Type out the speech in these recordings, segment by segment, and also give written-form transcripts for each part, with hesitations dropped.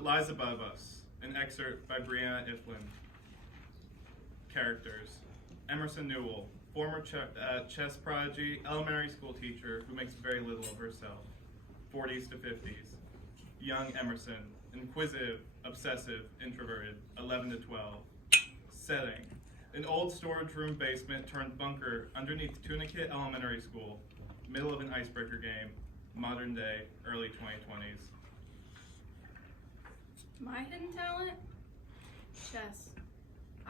What Lies Above Us, an excerpt by Brianna Ifland. Characters: Emerson Newell, former chess prodigy, elementary school teacher who makes very little of herself, 40s to 50s. Young Emerson, inquisitive, obsessive, introverted, 11 to 12. Setting: an old storage room basement turned bunker underneath Tunicate Elementary School, middle of an icebreaker game, modern day, early 2020s. My hidden talent? Chess.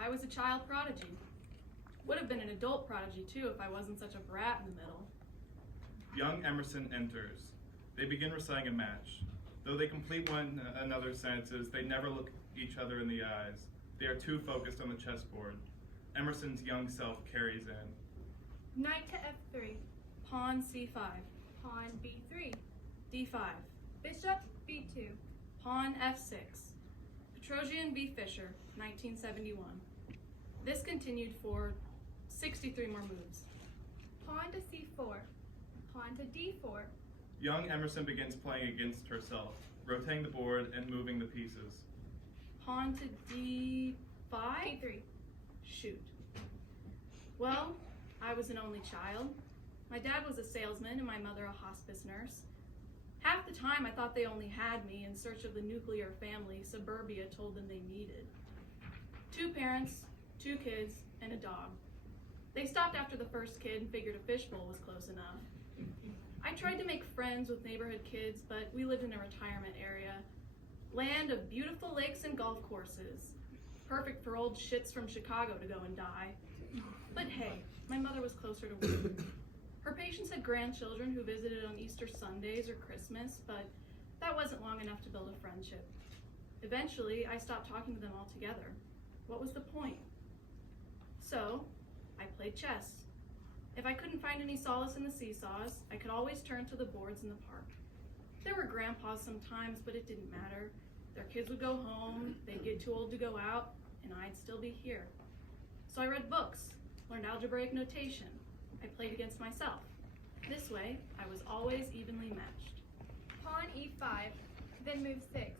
I was a child prodigy. Would have been an adult prodigy too if I wasn't such a brat in the middle. Young Emerson enters. They begin reciting a match. Though they complete one another's sentences, they never look each other in the eyes. They are too focused on the chessboard. Emerson's young self carries in. Knight to f3. Pawn c5. Pawn b3. d5. Bishop b2. Pawn f6. Petrosian v. Fischer, 1971. This continued for 63 more moves. Pawn to c4. Pawn to d4. Young Emerson begins playing against herself, rotating the board and moving the pieces. Pawn to d5? d3. Shoot. Well, I was an only child. My dad was a salesman and my mother a hospice nurse. Half the time I thought they only had me in search of the nuclear family suburbia told them they needed. 2 parents, 2 kids, and a dog. They stopped after the first kid and figured a fishbowl was close enough. I tried to make friends with neighborhood kids, but we lived in a retirement area. Land of beautiful lakes and golf courses. Perfect for old shits from Chicago to go and die. But hey, my mother was closer to work. Her patients had grandchildren who visited on Easter Sundays or Christmas, but that wasn't long enough to build a friendship. Eventually, I stopped talking to them altogether. What was the point? So, I played chess. If I couldn't find any solace in the seesaws, I could always turn to the boards in the park. There were grandpas sometimes, but it didn't matter. Their kids would go home, they'd get too old to go out, and I'd still be here. So I read books, learned algebraic notation. I played against myself. This way, I was always evenly matched. Pawn e5. Then move 6.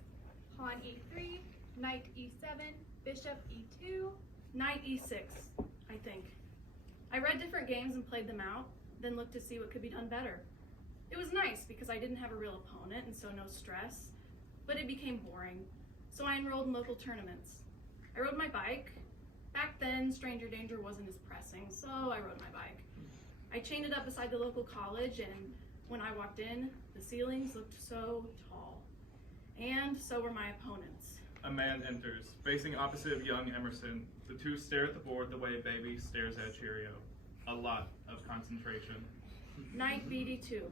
Pawn e3. Knight e7. Bishop e2. Knight e6, I think. I read different games and played them out, then looked to see what could be done better. It was nice because I didn't have a real opponent and so no stress, but it became boring, so I enrolled in local tournaments. I rode my bike. Back then, stranger danger wasn't as pressing, so I rode my bike. I chained it up beside the local college, and when I walked in, the ceilings looked so tall. And so were my opponents. A man enters, facing opposite of young Emerson. The two stare at the board the way a baby stares at a Cheerio. A lot of concentration. Knight bd2.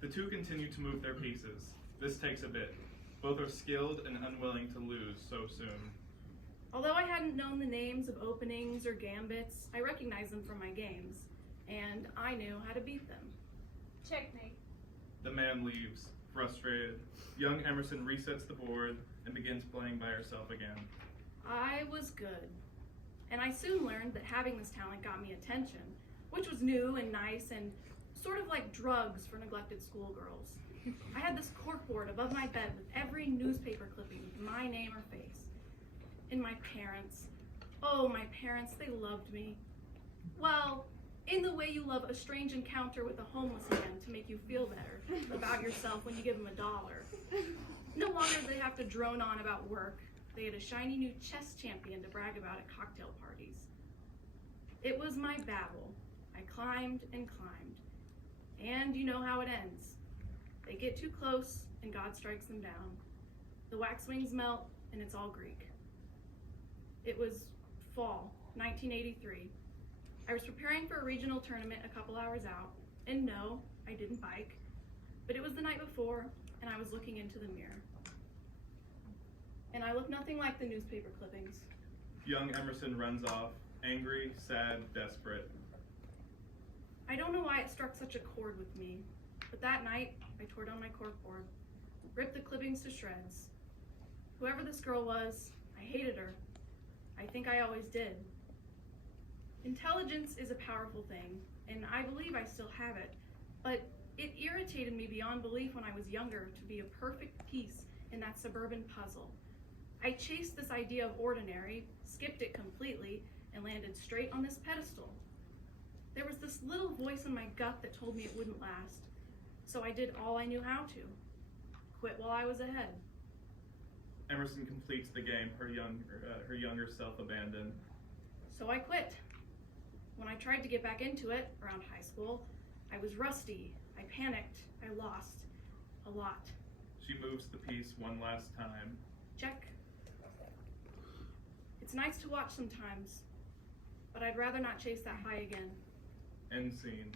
The two continue to move their pieces. This takes a bit. Both are skilled and unwilling to lose so soon. Although I hadn't known the names of openings or gambits, I recognized them from my games, and I knew how to beat them. Checkmate. The man leaves, frustrated. Young Emerson resets the board and begins playing by herself again. I was good, and I soon learned that having this talent got me attention, which was new and nice and sort of like drugs for neglected schoolgirls. I had this corkboard above my bed with every newspaper clipping with my name or face. And my parents, oh, my parents, they loved me. Well, in the way you love a strange encounter with a homeless man to make you feel better about yourself when you give him $1. No longer did they have to drone on about work. They had a shiny new chess champion to brag about at cocktail parties. It was my babble. I climbed and climbed. And you know how it ends. They get too close and God strikes them down. The wax wings melt and it's all Greek. It was fall, 1983. I was preparing for a regional tournament a couple hours out, and no, I didn't bike, but it was the night before, and I was looking into the mirror. And I looked nothing like the newspaper clippings. Young Emerson runs off, angry, sad, desperate. I don't know why it struck such a chord with me, but that night, I tore down my corkboard, ripped the clippings to shreds. Whoever this girl was, I hated her. I think I always did. Intelligence is a powerful thing, and I believe I still have it, but it irritated me beyond belief when I was younger to be a perfect piece in that suburban puzzle. I chased this idea of ordinary, skipped it completely, and landed straight on this pedestal. There was this little voice in my gut that told me it wouldn't last, so I did all I knew how to. Quit while I was ahead. Emerson completes the game her younger self abandoned. So I quit. When I tried to get back into it around high school, I was rusty, I panicked, I lost a lot. She moves the piece one last time. Check. It's nice to watch sometimes, but I'd rather not chase that high again. End scene.